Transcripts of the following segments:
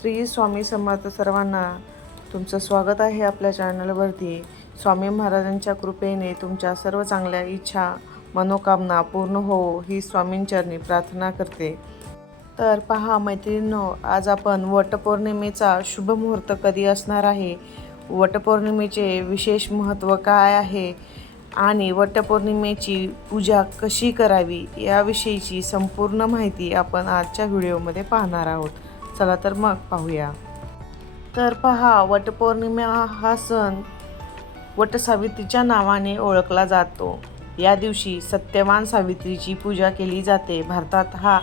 श्री स्वामी समर्थ सर्वांना तुमचं स्वागत आहे आपल्या चॅनलवरती. स्वामी महाराजांच्या कृपेने तुमच्या सर्व चांगल्या इच्छा मनोकामना पूर्ण हो ही स्वामींचरणी प्रार्थना करते. तर पहा मैत्रिणींनो आज आपण वटपौर्णिमेचा शुभ मुहूर्त कधी असणार आहे? वटपौर्णिमेचे विशेष महत्त्व काय आहे? आणि वटपौर्णिमेची पूजा कशी करावी? याविषयीची संपूर्ण माहिती आपण आजच्या व्हिडिओमध्ये पाहणार आहोत. चला तर मग पाहूया. तर पहा वटपौर्णिमा हा सण वटसावित्रीच्या नावाने ओळखला जातो. या दिवशी सत्यवान सावित्रीची पूजा केली जाते. भारतात हा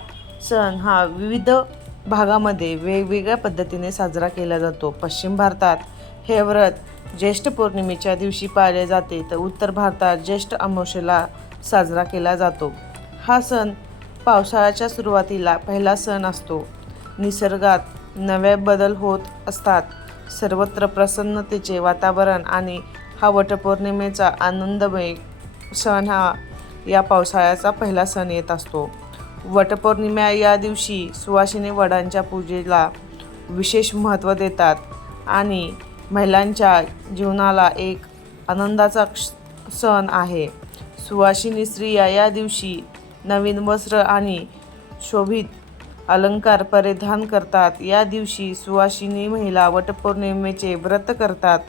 सण हा विविध भागामध्ये वेगवेगळ्या पद्धतीने साजरा केला जातो. पश्चिम भारतात हे व्रत ज्येष्ठ पौर्णिमेच्या दिवशी पाळले जाते तर उत्तर भारतात ज्येष्ठ अमावस्येला साजरा केला जातो. हा सण पावसाळ्याच्या सुरुवातीला पहिला सण असतो. निसर्गात नवे बदल होत असतात. सर्वत्र प्रसन्नतेचे वातावरण आणि हा वटपौर्णिमेचा आनंदमय सण हा या पावसाळ्याचा पहिला सण येत असतो. वटपौर्णिमा या दिवशी सुवासिनी वडांच्या पूजेला विशेष महत्त्व देतात आणि महिलांच्या जीवनाला एक आनंदाचा क्ष- सण आहे. सुवासिनी स्त्रिया या दिवशी नवीन वस्त्र आणि शोभित अलंकार परिधान करतात. या दिवशी सुवासिनी महिला वटपौर्णिमेचे व्रत करतात.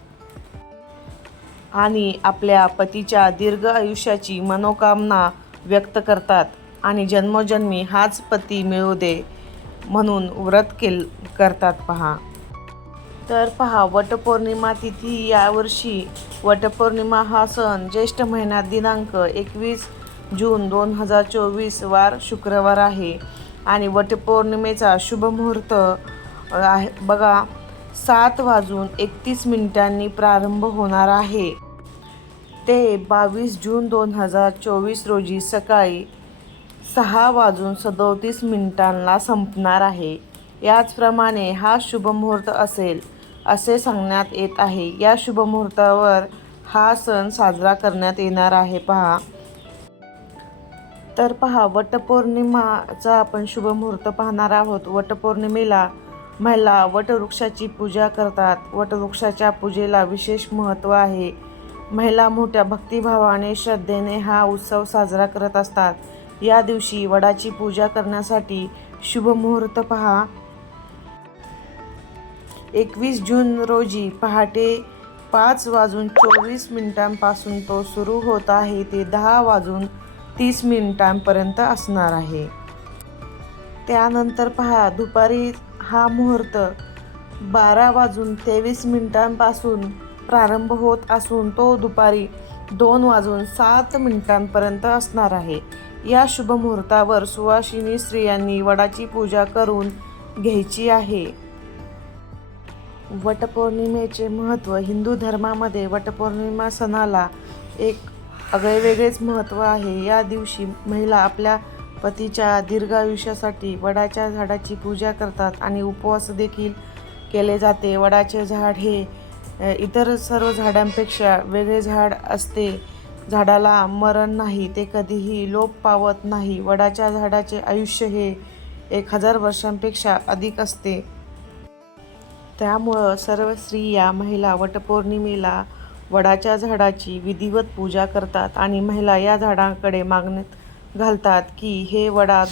आणि आपल्या पतीच्या दीर्घ आयुष्याची मनोकामना व्यक्त करतात. आणि जन्मोजन्मी हाच पती मिळू दे म्हणून व्रत केल करतात पहा. तर पहा वटपौर्णिमा तिथी यावर्षी वटपौर्णिमा हा सण ज्येष्ठ महिन्यात दिनांक एकवीस जून दोन हजार चोवीस वार शुक्रवार आहे. आणि वटपौर्णिमेचा शुभ मुहूर्त आहे. बघा सात वाजून एकतीस मिनिटांनी प्रारंभ होणार आहे. ते बावीस जून दोन हजार चोवीस रोजी सकाळी सहा वाजून सदोतीस मिनिटांना संपणार आहे. याचप्रमाणे हा शुभमुहूर्त असेल असे सांगण्यात येत आहे. या शुभमुहूर्तावर हा सण साजरा करण्यात येणार आहे. पहा. तर पहा वटपौर्णिमाचा आपण शुभ मुहूर्त पाहणार आहोत. वटपौर्णिमेला महिला वटवृक्षाची पूजा करतात. वटवृक्षाच्या पूजेला विशेष महत्त्व आहे. महिला मोठ्या भक्तिभावाने श्रद्धेने हा उत्सव साजरा करत असतात. या दिवशी वडाची पूजा करण्यासाठी शुभ मुहूर्त पहा. एकवीस जून रोजी पहाटे पाच वाजून चोवीस मिनिटांपासून तो सुरू होत आहे. ते दहा वाजून तीस मिनिटांपर्यंत असणार आहे. त्यानंतर पहा दुपारी हा मुहूर्त बारा वाजून तेवीस मिनिटांपासून प्रारंभ होत असून तो दुपारी दोन वाजून सात मिनिटांपर्यंत असणार आहे. या शुभ मुहूर्तावर सुवासिनी स्त्रियांनी वडाची पूजा करून घ्यायची आहे. वटपौर्णिमेचे महत्त्व हिंदू धर्मामध्ये वटपौर्णिमा सणाला एक आगळे वेगळेच महत्त्व आहे. या दिवशी महिला आपल्या पतीच्या दीर्घायुष्यासाठी वडाच्या झाडाची पूजा करतात आणि उपवास देखील केले जाते. वडाचे झाड हे इतर सर्व झाडांपेक्षा वेगळे झाड असते. झाडाला मरण नाही ते कधीही लोप पावत नाही. वडाच्या झाडाचे आयुष्य हे एक हजार वर्षांपेक्षा अधिक असते. त्यामुळं सर्व स्त्रिया महिला वटपौर्णिमेला वडाच्या झाडाची विधिवत पूजा करतात आणि महिला या झाडाकडे मागणीत घालतात की हे वडा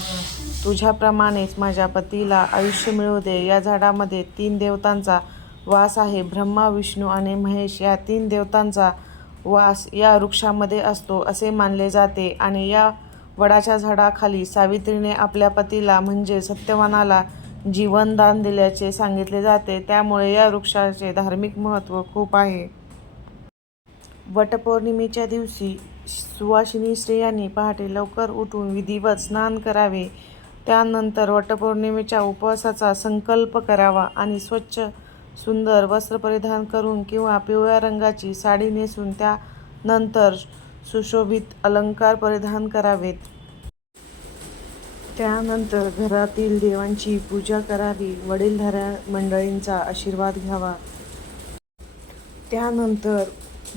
तुझ्याप्रमाणेच माझ्या पतीला आयुष्य मिळू दे. या झाडामध्ये तीन देवतांचा वास आहे. ब्रह्मा विष्णू आणि महेश या तीन देवतांचा वास या वृक्षामध्ये असतो असे मानले जाते. आणि या वडाच्या झाडाखाली सावित्रीने आपल्या पतीला म्हणजे सत्यवानाला जीवनदान दिल्याचे सांगितले जाते. त्यामुळे या वृक्षाचे धार्मिक महत्त्व खूप आहे. वटपौर्णिमेच्या दिवशी सुवासिनी स्त्रियांनी पहाटे लवकर उठून विधिवत स्नान करावे. त्यानंतर वटपौर्णिमेच्या उपवासाचा संकल्प करावा आणि स्वच्छ सुंदर वस्त्र परिधान करून किंवा पिवळ्या रंगाची साडी नेसून त्यानंतर सुशोभित अलंकार परिधान करावेत. त्यानंतर घरातील देवांची पूजा करावी वडीलधाऱ्या मंडळींचा आशीर्वाद घ्यावा. त्यानंतर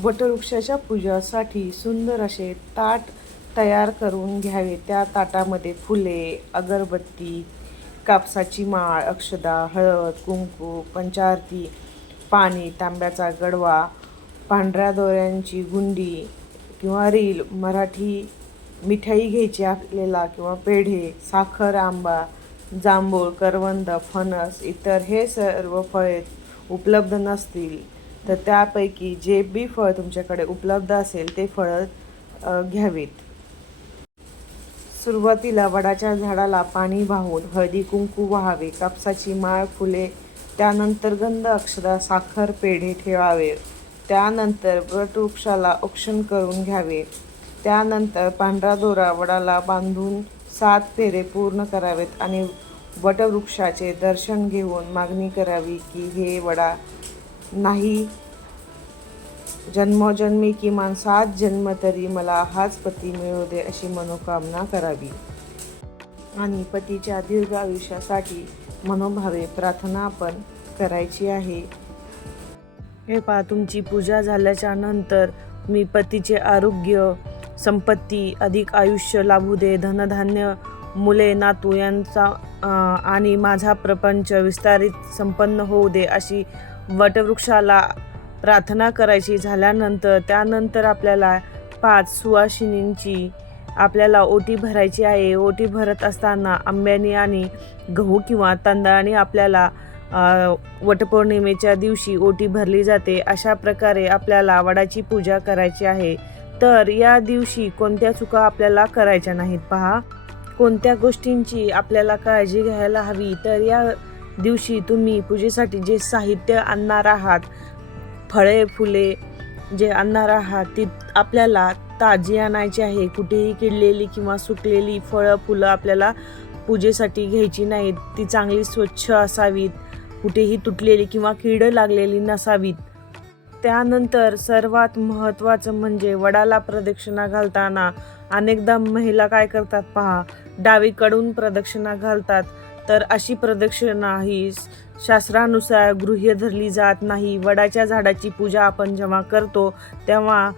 वटवृक्षाच्या पूजासाठी सुंदर असे ताट तयार करून घ्यावे. त्या ताटामध्ये फुले अगरबत्ती कापसाची माळ अक्षदा हळद कुंकू पंचारती पाणी तांब्याचा गडवा पांढऱ्या दोऱ्यांची गुंडी किंवा रील मराठी मिठाई घ्यायची आपल्याला किंवा पेढे साखर आंबा जांभूळ करवंद फणस इतर हे सर्व फळे उपलब्ध नसतील. तर त्यापैकी जे बी फळ तुमच्याकडे उपलब्ध असेल ते फळं घ्यावीत. सुरुवातीला वडाच्या झाडाला पाणी वाहून हळदी कुंकू व्हावे कापसाची माळ फुले त्यानंतर गंध अक्षरा साखर पेढे ठेवावे. त्यानंतर वटवृक्षाला औक्षण करून घ्यावे. त्यानंतर पांढरा दोरा वडाला बांधून सात फेरे पूर्ण करावेत आणि वटवृक्षाचे दर्शन घेऊन मागणी करावी की हे वडा नाही. जन्मोजन्मी किमान सात जन्म तरी मला हाच पती मिळू दे अशी मनोकामना करावी. आणि पतीच्या दीर्घ आयुष्यासाठी मनोभावे प्रार्थना आपण करायची आहे. हे पहा तुमची पूजा झाल्याच्यानंतर मी पतीचे आरोग्य संपत्ती अधिक आयुष्य लाभू दे. धनधान्य मुले नातू यांचा आणि माझा प्रपंच विस्तारित संपन्न होऊ दे अशी वटवृक्षाला प्रार्थना करायची झाल्यानंतर त्यानंतर आपल्याला पाच सुवासिनींची आपल्याला ओटी भरायची आहे. ओटी भरत असताना आंब्याने आणि गहू किंवा तांदळाने आपल्याला वटपौर्णिमेच्या दिवशी ओटी भरली जाते. अशा प्रकारे आपल्याला वडाची पूजा करायची आहे. तर या दिवशी कोणत्या चुका आपल्याला करायच्या नाहीत पहा. कोणत्या गोष्टींची आपल्याला काळजी घ्यायला हवी तर या दिवशी तुम्ही पूजेसाठी जे साहित्य आणणार आहात फळे फुले जे आणणार आहात ती आपल्याला ताजी आणायची आहे. कुठेही किडलेली किंवा सुकलेली फळं फुलं आपल्याला पूजेसाठी घ्यायची नाहीत. ती चांगली स्वच्छ असावीत. कुठेही तुटलेली किंवा कीड लागलेली नसावीत. त्यानंतर सर्वात महत्त्वाचं म्हणजे वडाला प्रदक्षिणा घालताना अनेकदा महिला काय करतात पहा डावीकडून प्रदक्षिणा घालतात. तर अशी प्रदक्षिणा ही शास्त्रानुसार गृह्य धरली जात नाही. वडाच्या झाडाची पूजा आपण जेव्हा करतो तेव्हा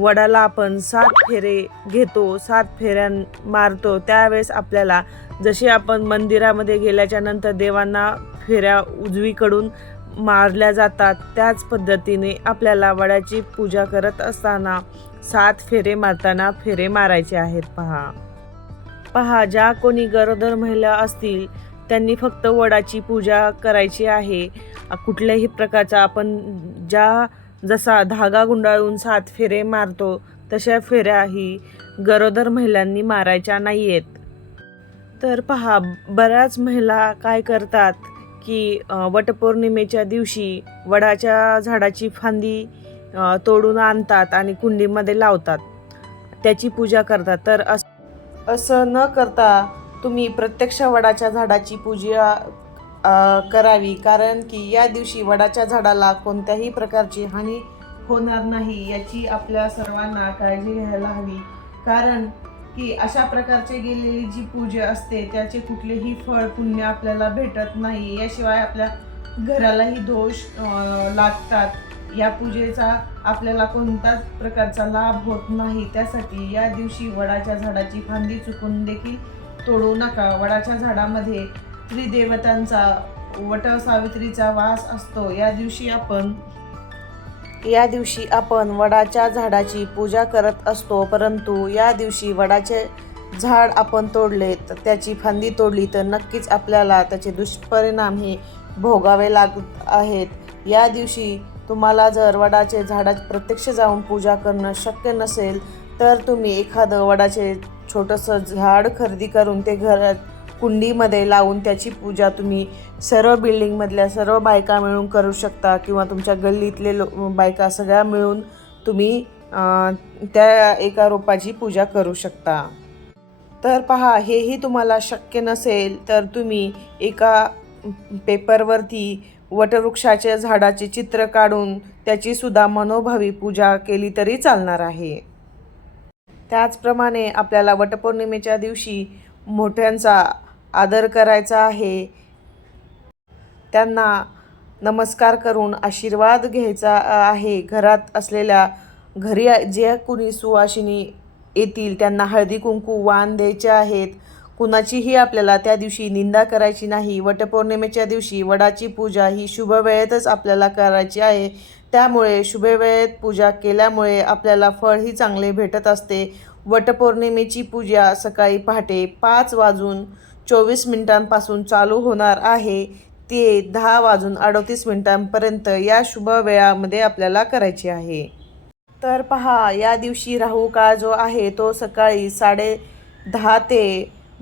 वडाला आपण सात फेरे घेतो. सात फेऱ्या मारतो. त्यावेळेस आपल्याला जसे आपण मंदिरामध्ये गेल्याच्यानंतर देवांना फेऱ्या उजवीकडून मारल्या जातात त्याच पद्धतीने आपल्याला वडाची पूजा करत असताना सात फेरे मारताना फेरे मारायचे आहेत. पहा. पहा ज्या कोणी गरोदर महिला असतील त्यांनी फक्त वडाची पूजा करायची आहे. कुठल्याही प्रकारचा आपण ज्या जसा धागा गुंडाळून सात फेरे मारतो तशा फेऱ्याही गरोदर महिलांनी मारायच्या नाही आहेत तर पहा बऱ्याच महिला काय करतात की वटपौर्णिमेच्या दिवशी वडाच्या झाडाची फांदी तोडून आणतात आणि कुंडीमध्ये लावतात. त्याची पूजा करतात. तर अस असं न करता तुम्ही प्रत्यक्ष वडाच्या झाडाची पूजा करावी. कारण की या दिवशी वडाच्या झाडाला कोणत्याही प्रकारची हानी होणार नाही याची आपल्या सर्वांना काळजी घ्यायला हवी. कारण की अशा प्रकारचे गेलेली जी पूजा असते त्याचे कुठलेही फळ पुण्य आपल्याला भेटत नाही. याशिवाय आपल्या घरालाही दोष लागतात. या पूजेचा आपल्याला कोणताच प्रकारचा लाभ होत नाही. त्यासाठी या दिवशी वडाच्या झाडाची फांदी चुकून देखील तोडू नका. वडाच्या झाडामध्ये त्रिदेवतांचा वट सावित्रीचा वास असतो. या दिवशी आपण या दिवशी आपण वडाच्या झाडाची पूजा करत असतो परंतु या दिवशी वडाचे झाड आपण तोडले तर त्याची फांदी तोडली तर नक्कीच आपल्याला त्याचे दुष्परिणाम हे भोगावे लागत आहेत. या दिवशी तुम्हाला जर वडाचे झाडात प्रत्यक्ष जाऊन पूजा करणं शक्य नसेल तर तुम्ही एखादं वडाचे छोटंसं झाड खरेदी करून ते घरात कुंडीमध्ये लावून त्याची पूजा तुम्ही सर्व बिल्डिंगमधल्या सर्व बायका मिळून करू शकता किंवा तुमच्या गल्लीतले लो बायका सगळ्या मिळून तुम्ही त्या एका रोपाची पूजा करू शकता. तर पहा हेही तुम्हाला शक्य नसेल तर तुम्ही एका पेपरवरती वटवृक्षाच्या झाडाचे चित्र काढून त्याची सुद्धा मनोभावी पूजा केली तरी चालणार आहे. त्याचप्रमाणे आपल्याला वटपौर्णिमेच्या दिवशी मोठ्यांचा आदर करायचा आहे. त्यांना नमस्कार करून आशीर्वाद घ्यायचा आहे. घरात असलेल्या घरी जे कुणी सुवासिनी येतील त्यांना हळदी कुंकू वाण द्यायचे आहेत. कुणाचीही आपल्याला त्या दिवशी निंदा करायची नाही. वटपौर्णिमेच्या दिवशी वडाची पूजा ही शुभ वेळेतच आपल्याला करायची आहे. त्यामुळे शुभ वेळेत पूजा केल्यामुळे आपल्याला फळही चांगले भेटत असते. वटपौर्णिमेची पूजा सकाळी पहाटे पाच वाजून चोवीस मिनिटांपासून चालू होणार आहे. ते दहा वाजून अडतीस मिनिटांपर्यंत या शुभ वेळामध्ये आपल्याला करायची आहे. तर पहा या दिवशी राहू काळ जो आहे तो सकाळी साडे दहा ते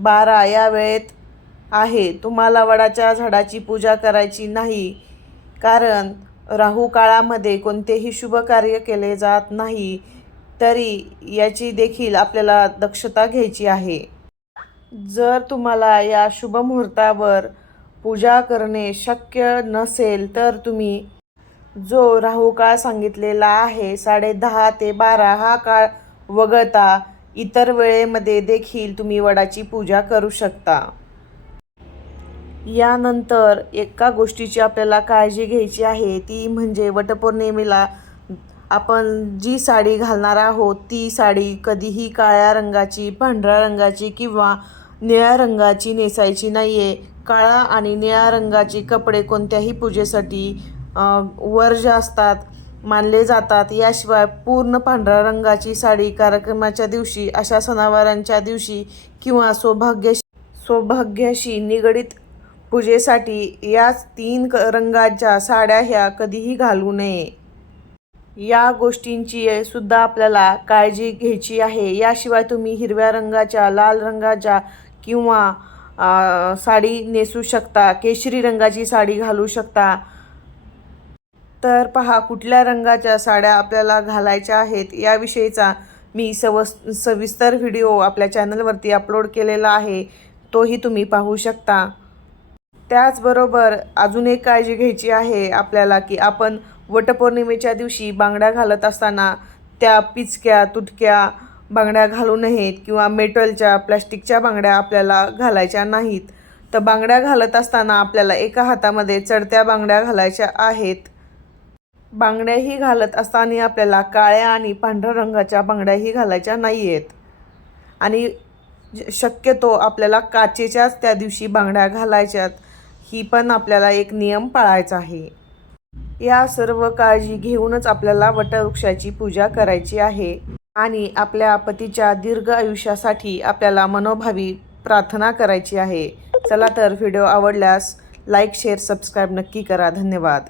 बारा या वेळेत आहे. तुम्हाला वडाच्या झाडाची पूजा करायची नाही. कारण राहू काळामध्ये कोणतेही शुभ कार्य केले जात नाही तरी याची देखील आपल्याला दक्षता घ्यायची आहे. जर तुम्हाला या शुभ मुहूर्तावर पूजा करणे शक्य नसेल तर तुम्ही जो राहू काळ सांगितलेला आहे साडे दहा ते बारा हा काळ वगळता इतर वेळेमध्ये देखील तुम्ही वडाची पूजा करू शकता. यानंतर एका गोष्टीची आपल्याला काळजी घ्यायची आहे ती म्हणजे वटपौर्णिमेला आपण जी साडी घालणार आहोत ती साडी कधीही काळ्या रंगाची पांढऱ्या रंगाची किंवा निळ्या रंगाची नेसायची नाही आहे काळा आणि निळ्या रंगाचे कपडे कोणत्याही पूजेसाठी वर्ज असतात मानले जातात. याशिवाय पूर्ण पांढऱ्या रंगाची साडी कार्यक्रमाच्या दिवशी अशा सणावारांच्या दिवशी किंवा सौभाग्यशी सौभाग्याशी निगडीत पूजेसाठी याच तीन रंगाच्या साड्या ह्या कधीही घालू नये. या गोष्टींची सुद्धा आपल्याला काळजी घ्यायची आहे. याशिवाय तुम्ही हिरव्या रंगाच्या लाल रंगाच्या किंवा साडी नेसू शकता केशरी रंगाची साडी घालू शकता. तर पहा कुठल्या रंगाच्या साड्या आपल्याला घालायच्या आहेत याविषयीचा मी सव सविस्तर व्हिडिओ आपल्या चॅनलवरती अपलोड केलेला आहे तोही तुम्ही पाहू शकता. त्याचबरोबर अजून एक काळजी घ्यायची आहे आपल्याला की आपण वटपौर्णिमेच्या दिवशी बांगड्या घालत असताना त्या पिचक्या तुटक्या बांगड्या घालू नयेत किंवा मेटलच्या प्लास्टिकच्या बांगड्या आपल्याला घालायच्या नाहीत. तर बांगड्या घालत असताना आपल्याला एका हातामध्ये चढत्या बांगड्या घालायच्या आहेत. बांगड्याही घालत असताना आपल्याला काळ्या आणि पांढऱ्या रंगाच्या बांगड्याही घालायच्या नाही आहेत आणि शक्यतो आपल्याला काचेच्याच त्या दिवशी बांगड्या घालायच्यात ही पण आपल्याला एक नियम पाळायचा आहे. या सर्व काळजी घेऊनच आपल्याला वटवृक्षाची पूजा करायची आहे आणि आपल्या पतीच्या दीर्घ आयुष्यासाठी आपल्याला मनोभावी प्रार्थना करायची आहे. चला तर व्हिडिओ आवडल्यास लाईक शेअर सबस्क्राईब नक्की करा. धन्यवाद.